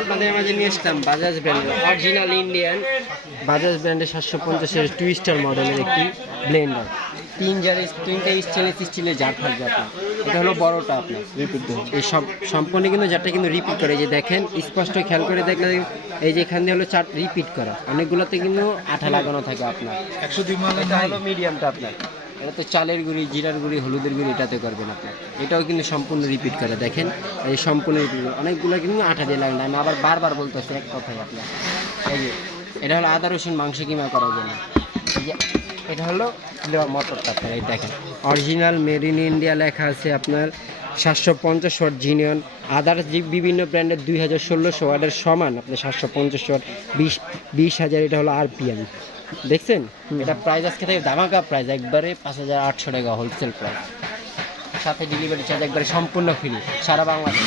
আপনাদের মাঝে নিয়ে আসলাম বাজাজ ব্র্যান্ডের অরিজিনাল ইন্ডিয়ান বাজাজ ব্র্যান্ডের 750-এর টুইস্টার মডেলের একটি ব্লেন্ডার। তিনটা স্টেনলেস স্টিলের জার থাকবে আপনার। এটা হলো বড়টা আপনার রিপিট দেবো এই সম্পূর্ণ কিন্তু জারটা কিন্তু রিপিট করে, এই যে দেখেন স্পষ্ট খেয়াল করে দেখলে এই যে এখান দিয়ে হলো চার রিপিট করা, অনেকগুলোতে কিন্তু আঠা লাগানো থাকে আপনার। 102 মাল এটা হলো মিডিয়ামটা আপনার, এটা তো চালের গুঁড়ি, জিরার গুঁড়ি, হলুদের গুঁড়ি এটাতে করবেন আপনার। এটাও কিন্তু সম্পূর্ণ রিপিট করে দেখেন, এই সম্পূর্ণ রিপিট অনেকগুলো কিন্তু আঠা দিয়ে লাগবে না। আমি আবার বারবার বলতেছি এক কথাই আপনার। এই যে এটা হলো আদা রসুন মাংস কিমা করার জন্য। এই যে এটা হলো মোটরটা আপনার, এই দেখেন অরিজিনাল মেড ইন ইন্ডিয়া লেখা আছে আপনার। 750 ওয়াট জিনিয়ন, আদার্স যে বিভিন্ন ব্র্যান্ডের 2016 ওয়াটের সমান আপনার 750 ওয়াট 20,000। এটা হলো আরপিএম, দেখছেন? এটা প্রাইস আজকে থেকে ধামাকা প্রাইস, একবারে 5,800 টাকা হোলসেল প্রাইস, সাথে ডেলিভারি চার্জ একবারে সম্পূর্ণ ফ্রি সারা বাংলাদেশ।